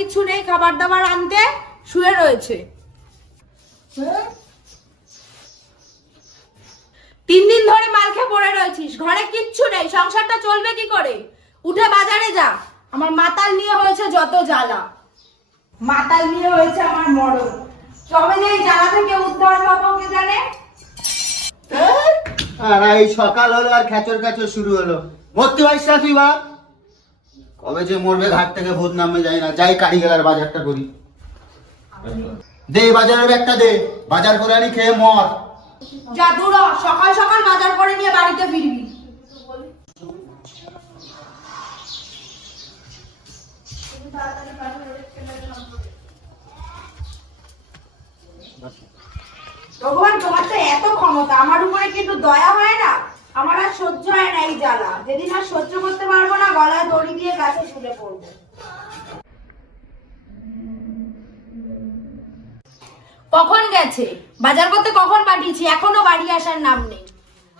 কিছু নেই, খাবার দাবার আনতে শুয়ে রয়েছে। 3 দিন ধরে মাল খেয়ে পড়ে রয়েছিস, ঘরে কিচ্ছু নেই, সংসারটা চলবে কি করে? উঠে বাজারে যা। আমার মাতাল নিয়ে হয়েছে যত জ্বালা, মাতাল নিয়ে হয়েছে আমার মরণ। তবে যে এই জ্বালা থেকে উদ্ধার পাবো কে জানে। আর এই সকাল হলো আর খেচর খেচর শুরু হলো। ভর্তি পারিস না তুই বা? কবে যে মরবে ঘাট থেকে ভূত নামে যায় না। যাই কারিগেলার বাজারটা করি। দে বাজারের ব্যাগটা দে, বাজার করে আনি খেয়ে মর। যা দূর হ, সকাল সকাল বাজার করে নিয়ে বাড়িতে ফিরবি। ভগবান, তোমার তো এত ক্ষমতা, আমার উপরে কিন্তু দয়া হয় না? আমার আর সহ্য হয় না এই জ্বালা। যেদিন আর সহ্য করতে পারবো না, গলায় দড়ি দিয়ে গাছে ঝুলে পড়বো। কখন গেছে? বাজার করতে কখন পাঠিয়েছি, এখনো বাড়ি আসার নাম নেই।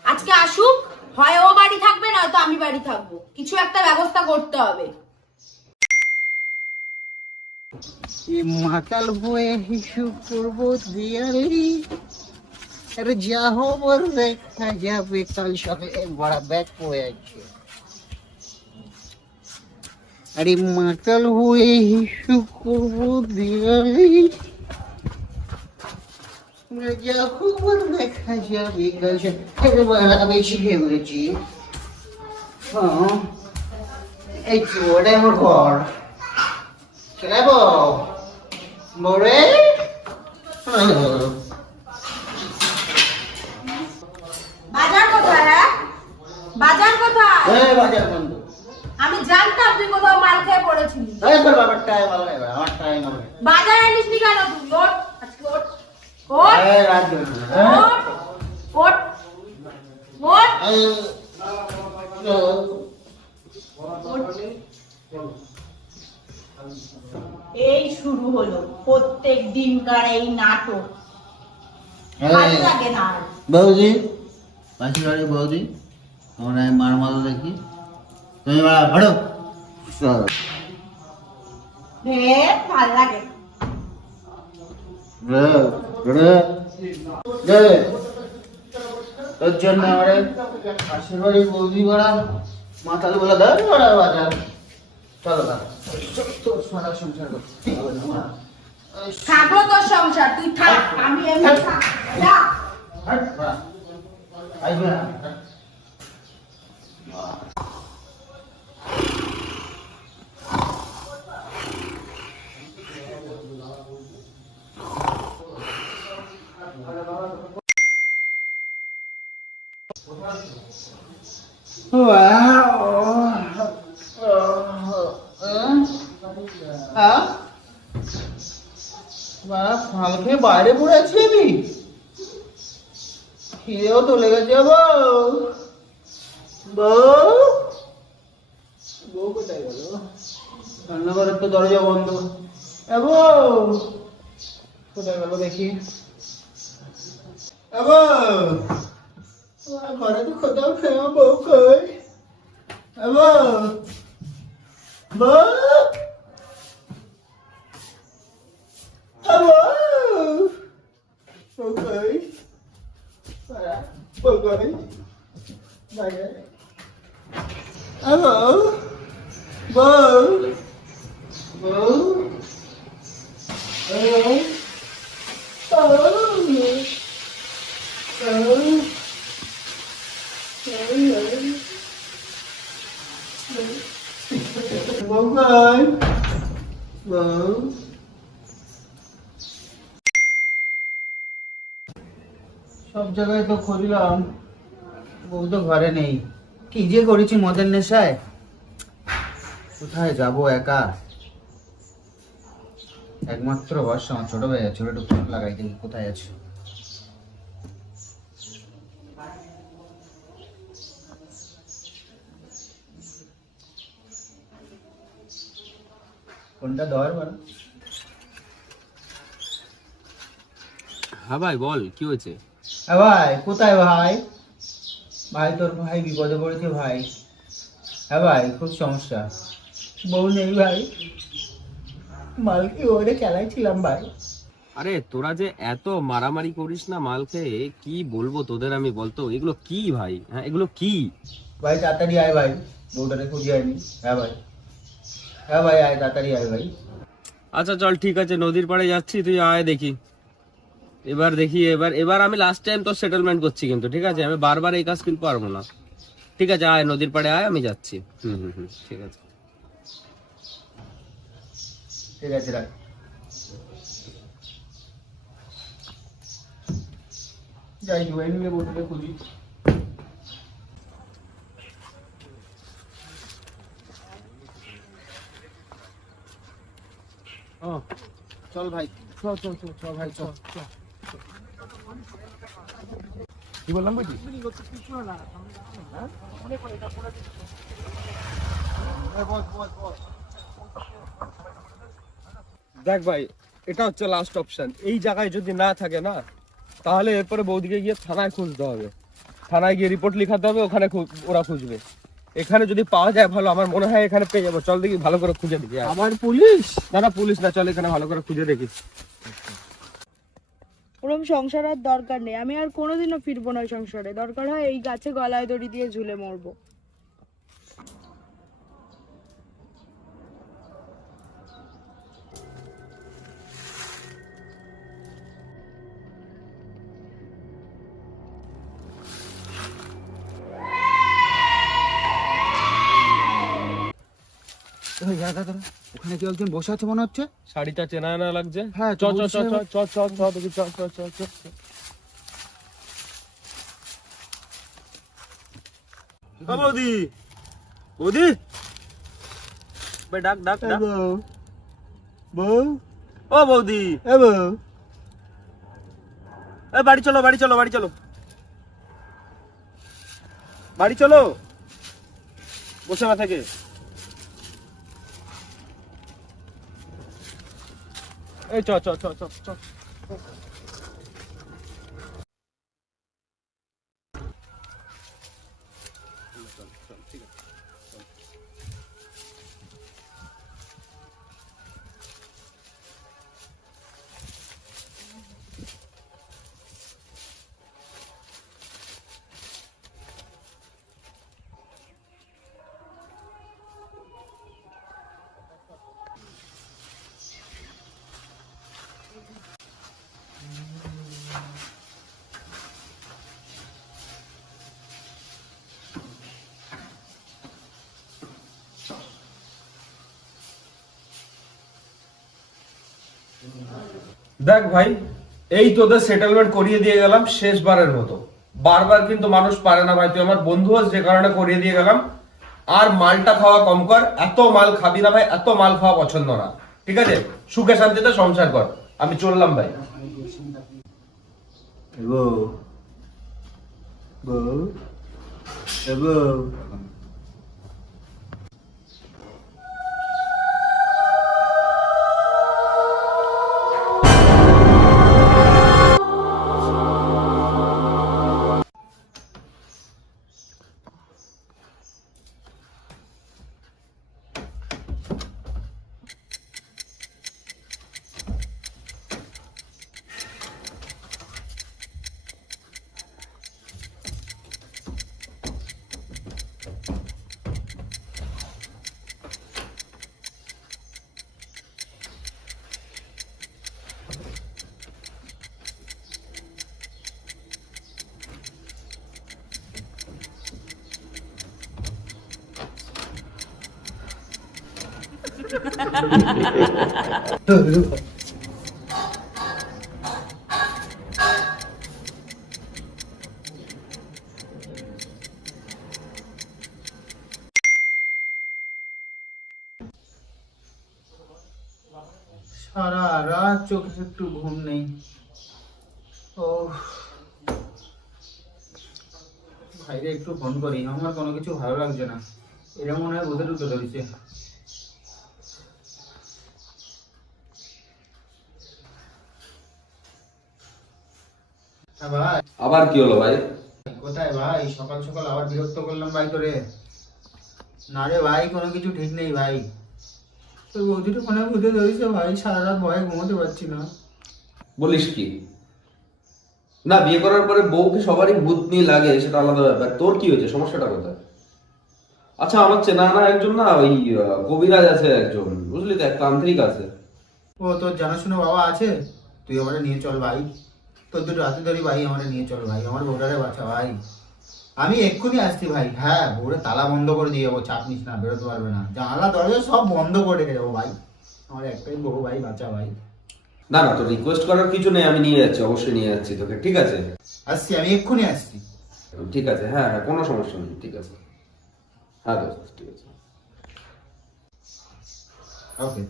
আজকে আসুক, হয় ও বাড়ি থাকবে, নয়তো আমি বাড়ি থাকবো। কিছু একটা ব্যবস্থা করতে হবে। মাতাল হয়ে হিসু করবো দিয়ালি, আরে যা হবার দেখা যাবে কাল সকালে। বড় ব্যাগ হয়ে আছে। আরে মাতাল হয়ে হিসু করবো দিয়ালি, যা হবার দেখা যাবে কাল সকালে। বড় বেশি খেয়ে বলেছি। হ্যাঁ, এই তো ওটাই আমার ঘর। Kenapa? Boleh? বাজার কোথায়? হ্যাঁ, বাজার কোথায়? বাজার বন্ধ। আমি জানতাম তুই কোথাও মাল খেয়ে পড়েছিলি। তোর বাবার টাইম ভালো নেই, আমার টাইম হবে। বাজার আনিস নি কেন তুই? ওঠ, আজকে ওঠ, ওঠ, রাত ধরে ওঠ, ওঠ, ওঠ। এই শুরু হলো প্রত্যেক দিনকার এই নাটক। ভালো লাগে না আর। বৌদি, পাশে বাড়ি বৌদি, তোমরা মার মাল দেখি। তুমি ভাড়ো ভাল লাগে। তোর জন্য আমার পাশের বাড়ি বৌদি ভাড়া মাথাল বলে দেয় ভাড়া বাজার। চলো তোর সোনা সংসার করতে হবে না। থাকো তোর সংসার, তুই থাক, আমি এমনি থাক। যা। আসবে না। কালকে বাইরে পড়ে আছি আমি, খিদেও তো লেগে যাবো। বউ, বউ কোথায় গেল? রান্নাঘরের তো দরজা বন্ধ। বউ কোথায় গেল দেখি। ঘরে তো কোথাও খেয়ে বউ কই? বউ, বউ, okay. Okay. Bye. Hello. Bo. Bo. Hello. Okay. Bo. সব জায়গায় তো খুঁজলাম, বউ তো ঘরে নেই। কি যে করেছি মদের নেশায়, কোথায় যাব একা? একমাত্র ভরসা আমার ছোট ভাই আছে, একটু ফোন লাগাই দেখি কোথায় আছে। ফোনটা ধর বল। হ্যাঁ ভাই বল, কি হয়েছে? ভাই কোথায় ভাই? ভাই তোর ভাই বিপদে পড়েছে ভাই। হ্যাঁ ভাই খুব সমস্যা, বউ নেই ভাই, মালকে ওরে খেলাইছিলাম ভাই। আরে তোরা যে এত মারামারি করিস না মাল খেয়ে, কি বলবো তোদের আমি, বলতো এগুলো কি ভাই? হ্যাঁ এগুলো কি? ভাই তাড়াতাড়ি আয় ভাই, বউটারে খুঁজে আয়নি। হ্যাঁ ভাই, হ্যাঁ ভাই আয়, তাড়াতাড়ি আয় ভাই। আচ্ছা চল ঠিক আছে, নদীর পাড়ে যাচ্ছি, তুই আয় দেখি। এবার দেখি, এবার আমি লাস্ট টাইম তোর সেটেলমেন্ট করছি কিন্তু, ঠিক আছে? আমি বারবার এই কাজ কিন্তু পারবো না। ঠিক আছে আয়, নদীর পাড়ে আয়, আমি যাচ্ছি। ঠিক আছে। ঠিক আছে রাখ। যাই ভাই, নিয়ে বউটারে খুঁজি। চল ভাই, চল চল চল চল ভাই, চল চল। কি বললাম বুঝি? দেখ ভাই, এটা হচ্ছে লাস্ট অপশন। এই জায়গায় যদি না থাকে না, তাহলে এরপরে বৌদিকে গিয়ে থানায় খুঁজতে হবে। থানায় গিয়ে রিপোর্ট লিখাতে হবে, ওখানে ওরা খুঁজবে। এখানে যদি পাওয়া যায় ভালো, আমার মনে হয় এখানে পেয়ে যাবো। চল দেখি, ভালো করে খুঁজে দেখি। আবার পুলিশ? না না পুলিশ না, চল এখানে ভালো করে খুঁজে দেখি। ওরম সংসার আর দরকার নেই, আমি আর কোনোদিনও ফিরবো না ওই সংসারে। দরকার হয় এই গাছে গলায় দড়ি দিয়ে ঝুলে মরবো। ওখানে কি একজন বসে আছে মনে হচ্ছে? শাড়িটা চেনা না লাগছে? হ্যাঁ, চ চ চ চ চ চ দেখি, চ চ চ চ। বৌদি, বৌদি, ডাক ডাক ডাক। বউ, ও বৌদি, এ বউ, বাড়ি চলো বাড়ি চলো বাড়ি চলো বাড়ি চলো, বসে না থাকে। এই চ চ চ চ চ। দেখ ভাই, এই তোদের সেটেলমেন্ট করিয়ে দিয়ে গেলাম শেষবারের মতো। বারবার কিন্তু মানুষ পারে না ভাই, তুই আমার বন্ধু আছিস যে কারণে করিয়ে দিয়ে গেলাম। আর মালটা খাওয়া কম কর, এত মাল খাবি না ভাই, এত মাল খাওয়া পছন্দ না, ঠিক আছে? সুখে শান্তিতে সংসার কর। আমি চললাম ভাই। বউ, বউ, এ বউ। সারা রাত চোখে একটু ঘুম নেই। ও ভাইরে একটু ফোন করি, আমার কোনো কিছু ভালো লাগছে না। এরা মনে হয় বোধে ঢুকে ধরেছে। হ্যাঁ ভাই। আবার কি হলো ভাই? কোথায় ভাই? সকাল সকাল আবার বিরক্ত করলাম ভাই তোরে। না রে ভাই, কোনো কিছু ঠিক নেই ভাই। ওই বৌদিটা মনে ভূতে ধরেছে ভাই, সারা রাত ভয়ে ঘুমোতে পারছি না। বলিস কি? না, বিয়ে করার পরে বউকে সবারই ভূত নিয়ে লাগে, সেটা আলাদা ব্যাপার। তোর কি হয়েছে, সমস্যাটা কোথায়? আচ্ছা, আমার চেনা না একজন না ওই কবিরাজ আছে একজন, বুঝলি তো, এক তান্ত্রিক আছে। ও তোর জানাশোনা বাবা আছে, তুই আমারে নিয়ে চল ভাই, তোর দুটো হাতে ধরি ভাই, আমারে নিয়ে চল ভাই, আমার বউটারে বাঁচা ভাই। আমি এক্ষুনি আসছি ভাই। হ্যাঁ, বউরে তালা বন্ধ করে দিয়ে যাবো, চাপ নিস না, বেরোতে পারবে না, জানালা দরজা সব বন্ধ করে রেখে যাবো ভাই, আমার একটাই বউ ভাই, বাঁচা ভাই। না না, তোর রিকোয়েস্ট করার কিছু নেই, আমি নিয়ে যাচ্ছি, অবশ্যই নিয়ে যাচ্ছি তোকে, ঠিক আছে? আসছি, আমি এক্ষুনি আসছি। ঠিক আছে, হ্যাঁ হ্যাঁ, কোনো সমস্যা নেই, ঠিক আছে। হ্যাঁ দোস্ত, ঠিক আছে। ওকে।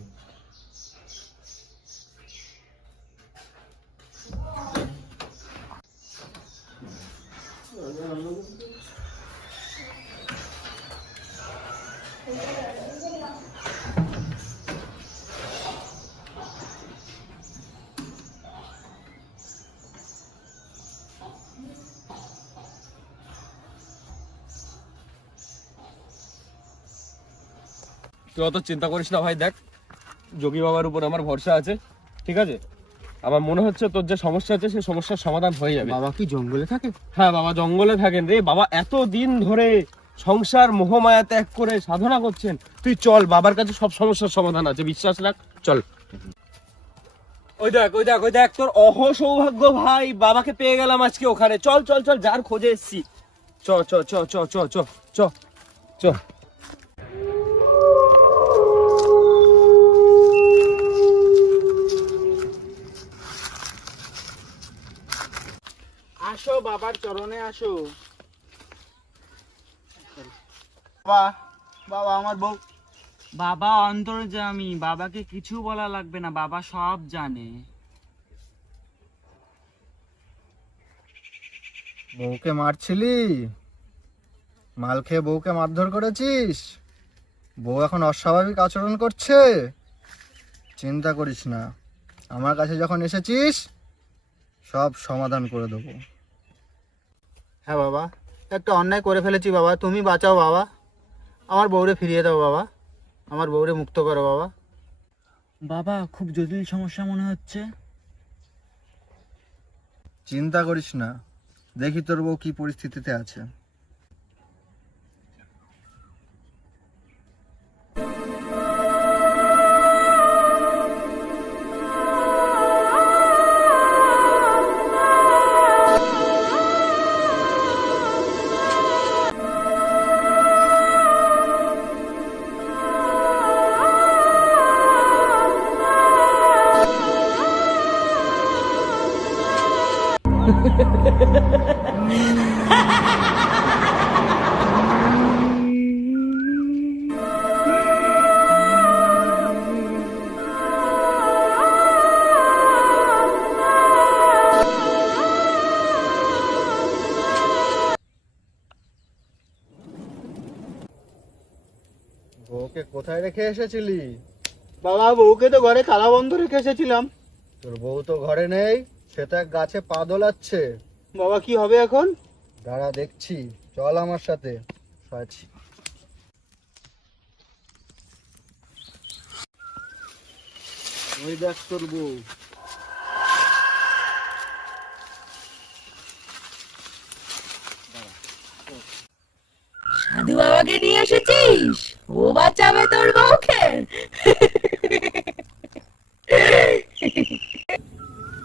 তুই অত চিন্তা করিস না ভাই, দেখ যোগী বাবার উপর আমার ভরসা আছে, ঠিক আছে? আমার মনে হচ্ছে তোর যে সমস্যা আছে সেই সমস্যার সমাধান হয়ে যাবে। বাবা কি জঙ্গলে থাকে? হ্যাঁ, বাবা জঙ্গলে থাকেন রে। বাবা এত দিন ধরে সংসার মোহমায়া ত্যাগ করে সাধনা করছেন। তুই চল, বাবার কাছে সব সমস্যার সমাধান আছে, বিশ্বাস রাখ, চল। ওই দেখ ওই দেখ ওই দেখ, তোর সৌভাগ্য ভাই, বাবাকে পেয়ে গেলাম আজকে ওখানে। চল চল চল, যার খোঁজে এসছি। চ চ চ চ চ চ চ চ। আসো, বাবার চরণে আসো। বাবা, বাবা আমার বউ। বাবা অন্তর্যামী, বাবাকে কিছু বলা লাগবে না, বাবা সব জানে। বউকে মারছিলি, মাল খেয়ে বউকে মারধর করেছিস, বউ এখন অস্বাভাবিক আচরণ করছে। চিন্তা করিস না, আমার কাছে যখন এসেছিস সব সমাধান করে দেবো। হ্যাঁ বাবা, একটা অন্যায় করে ফেলেছি বাবা, তুমি বাঁচাও বাবা, আমার বউরে ফিরিয়ে দাও বাবা, আমার বউরে মুক্ত করো বাবা। বাবা খুব জটিল সমস্যা মনে হচ্ছে। চিন্তা করিস না, দেখি তোর বউ কি পরিস্থিতিতে আছে। বউকে কোথায় রেখে এসেছিলি? বাবা, বউকে তো ঘরে তালা বন্ধ রেখে এসেছিলাম। তোর বউ তো ঘরে নেই, সে তো এক গাছে পা দোলাচ্ছে। বাবা কি হবে এখন? দাঁড়া দেখছি, চল আমার সাথে। আছি। ওই দেখ তোর বউ। সাধু বাবাকে নিয়ে এসেছিস, ও বাঁচাবে তোর বউকে?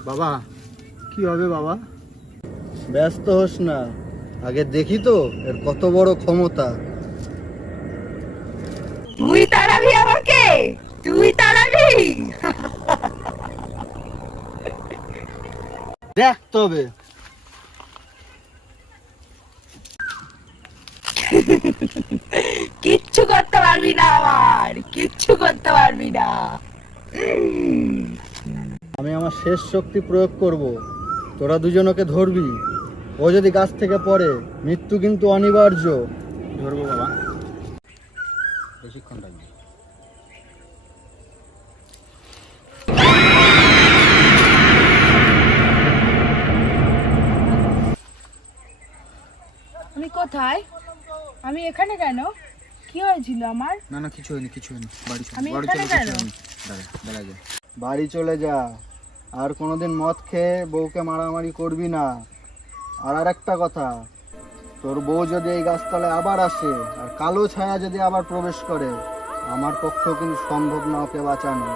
বাবা কি হবে বাবা? ব্যস্ত হোস না, আগে দেখি তো এর কত বড় ক্ষমতা। তুই তাড়াবি আমাকে? তুই তাড়াবি? দেখ তবে। কিচ্ছু করতে পারবি না, আমার কিচ্ছু করতে পারবি না। আমি আমার শেষ শক্তি প্রয়োগ করব, তোরা দুজন ওকে ধরবি। ও যদি গাছ থেকে পড়ে, মৃত্যু কিন্তু অনিবার্য। ধরবো বাবা, বেশিক্ষণ লাগবে। আমি কোথায়? আমি এখানে কেন? কি হয়েছিল আমার? না না কিছু হয়নি বাড়ি চল আমি বাড়ি এখানে চল কেন? দাঁড়া যা বাড়ি চলে যা, আর কোনোদিন মদ খেয়ে বউকে মারামারি করবি না। আর একটা কথা, তোর বউ যদি এই গাছতলায় আবার আসে আর কালো ছায়া যদি আবার প্রবেশ করে, আমার পক্ষেও কিন্তু সম্ভব না ওকে বাঁচানো।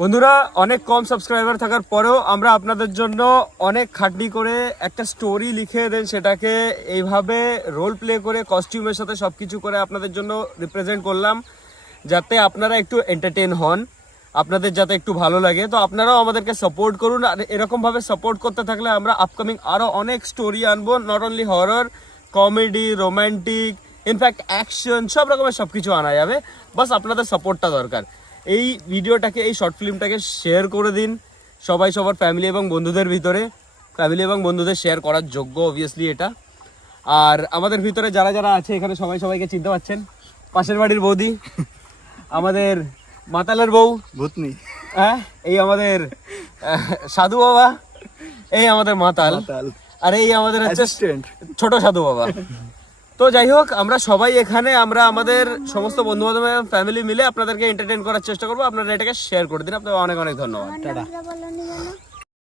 বন্ধুরা, অনেক কম সাবস্ক্রাইবার থাকার পরেও আমরা আপনাদের জন্য অনেক খাটনি করে একটা স্টোরি লিখে দেন সেটাকে এইভাবে রোল প্লে করে কস্টিউমের সাথে সবকিছু করে আপনাদের জন্য রিপ্রেজেন্ট করলাম, যাতে আপনারা একটু এন্টারটেইন হন, আপনাদের যাতে একটু ভালো লাগে। তো আপনারাও আমাদেরকে সাপোর্ট করুন, আর এরকমভাবে সাপোর্ট করতে থাকলে আমরা আপকামিং আরও অনেক স্টোরি আনবো, not only horror, comedy, romantic, in fact action, সব রকমের সব কিছু আনা যাবে। বাস আপনাদের সাপোর্টটা দরকার। এই ভিডিওটাকে, এই শর্ট ফিল্মটাকে শেয়ার করে দিন সবাই সবার ফ্যামিলি এবং বন্ধুদের ভিতরে। ফ্যামিলি এবং বন্ধুদের শেয়ার করার যোগ্য অবভিয়াসলি এটা। আর আমাদের ভিতরে যারা যারা আছে এখানে সবাইকে চিনতে পারছেন। পাশের বাড়ির বৌদি, আমাদের মাতালের বউ ভূতনি, হ্যাঁ, এই আমাদের সাধু বাবা, এই আমাদের মাতাল, আর এই আমাদের হচ্ছে ছোট সাধু বাবা। তো যাই হোক, আমরা সবাই এখানে, আমরা আমাদের সমস্ত বন্ধু বান্ধব ফ্যামিলি মিলে আপনাদেরকে এন্টারটেইন করার চেষ্টা করবো। আপনারা এটাকে শেয়ার করে দিন। আপনাদের অনেক অনেক ধন্যবাদ। টাটা।